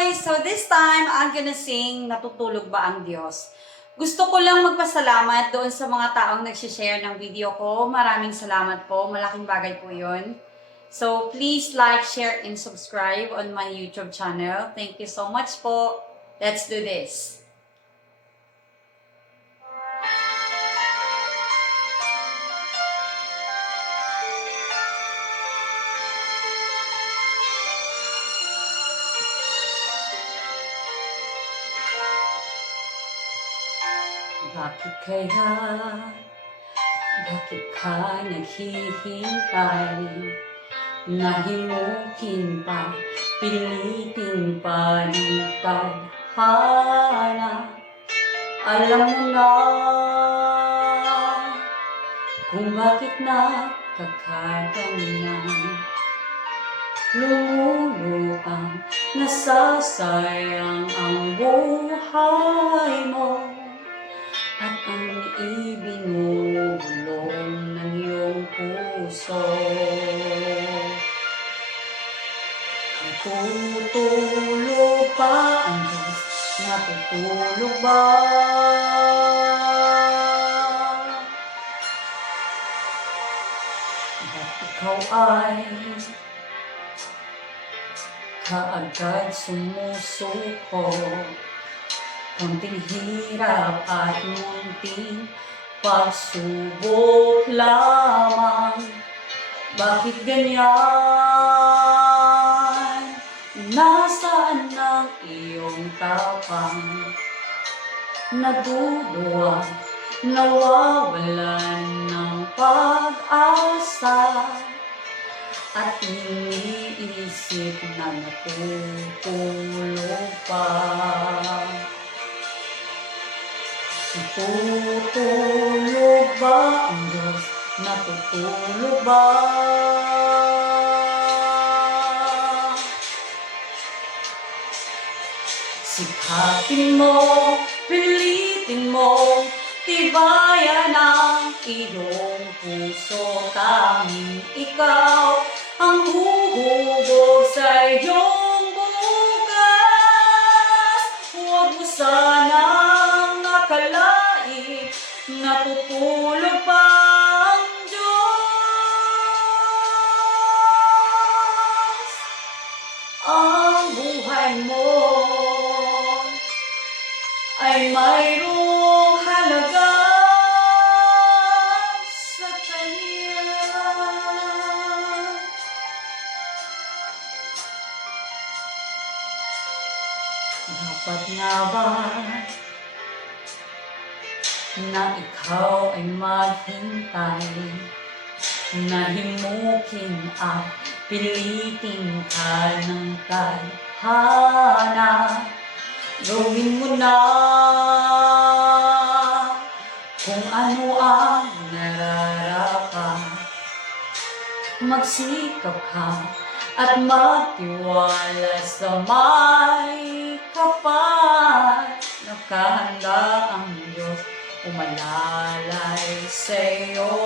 guys! So this time, I'm gonna sing Natutulog Ba Ang Diyos? Gusto ko lang magpasalamat doon sa mga taong nagsishare ng video ko. Maraming salamat po. Malaking bagay po yun. So please like, share, and subscribe on my YouTube channel. Thank you so much po. Let's do this. Bakit kaya? Bakit ka naghihintay? Nahimukin pa, piliting palitadhana. Alam mo na kung bakit nakakaganyan. Lumulutang, nasasayang ang buhay mo. At ang ibinulong ng iyong puso. Natutulog ba ang Diyos? Natutulog ba? Ba't ikaw ay kaagad sumusuko? Kunting hirap at munting pagsubok lamang. Bakit ganyan? Nasaan ang iyong tapang? Naduduwag, nawawalan ng pag-asa. At iniisip na natutulog pa. Natutulog ba ang Diyos? Natutulog ba? Sikapin mo, pilitin mo, tibayan ang iyong puso. Tanging ikaw ang huhubog sa iyong bukas. Huwag mo sanang akalain, natutulog pa ang Diyos. Ang buhay mo ay mayroong halaga sa Kanya. Dapat nga ba na ikaw ay maghintay, nahimukin at pilitin ka ng tadhana? Gawin mo na kung ano ang nararapat. Magsikap ka at magtiwala sa may kapal. Nakahanda ang Diyos umalalay sa'yo.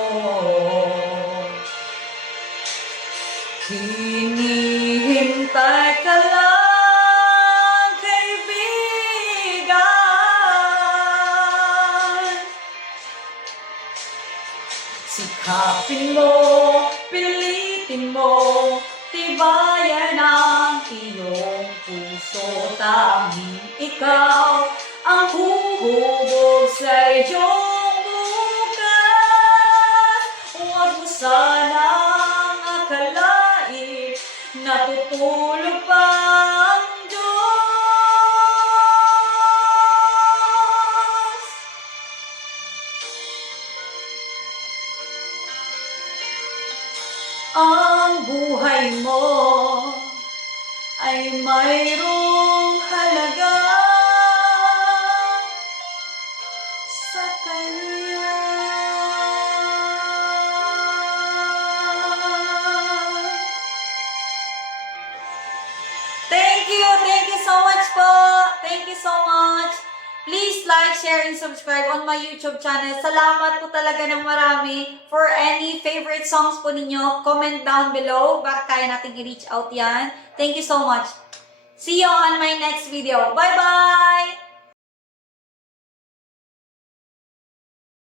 Hinihintay ka lang, kaibigan. Sikapin mo, pilitin mo, tibayan ang iyong puso. Tanging ikaw ang huhubog sa iyong bukas. Huwag mo sanang akalain, natutulog pa ang Diyos. Ang buhay mo ay mayroong halaga sa Kanya. Thank you so much po. Thank you so much. Please like, share, and subscribe on my YouTube channel. Salamat po talaga ng marami. For any favorite songs po ninyo, comment down below. Baka kaya natin i-reach out yan. Thank you so much. See you on my next video. Bye-bye!